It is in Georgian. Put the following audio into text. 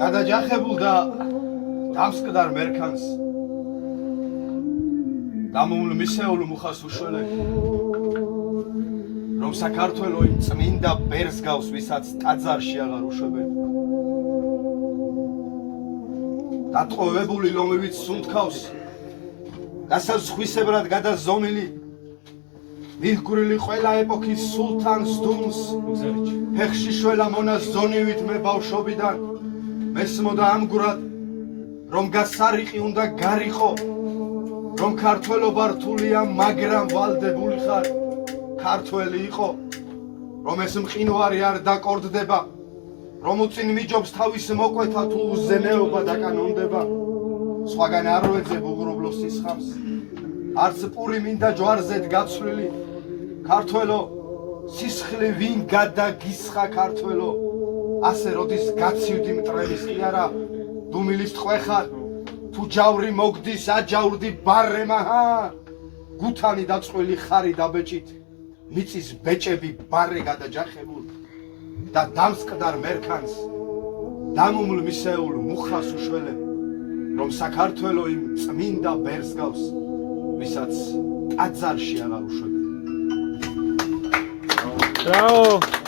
გადაჯახებულ და დამსკდარ მერქანს დამუმლ მისეულ მუხას უშველებ რომ საქართველო იმ წმინდა ბერს გავს ვისაც ტაძარში აღარ უშვებენ დატყვევებული ლომივით სუნთქავს გასაზღვისებრად გადაზომილი მიღგვრილი ყველა ეპოქის სულთანს დუმს ფეხში შველა მონას ზონივით მე ბავშვობიდან მესმოდა ამგურად რომ გასარიყი უნდა გარიყო რომ ქართველობა რთულია მაგრამ ვალდებული ხარ ქართველი იყო რომ ეს მყინვარი არ დაკორდდება რომ უწინ მიჯობს თავის მოკვეთა თუ უზენეობა დაკანონდება სხვაგან არ ვეძებ უღრუბლო სისხამს არც პური მინდა ჯვარზედ გაცვლილი ქართველო სისხლი ვინ გადაგისხა ქართველო ასე როდის გაცივდი მტრების კი არა დუმილის ტყვეხარ თუ ჯავრი მოგდის აჯავრდი ბარემა გუთანი დაწყვილი ხარი დაბეჭით მიწის ბეჭები ბარე გადაჯახებულ და დამსკდარ მერქანს დამუმლ მისეულ მუხას უშველებ რომ საქართველო იმ წმინდა ბერს გავს ვისაც ტაძარში აღარ უშვებენ Bravo!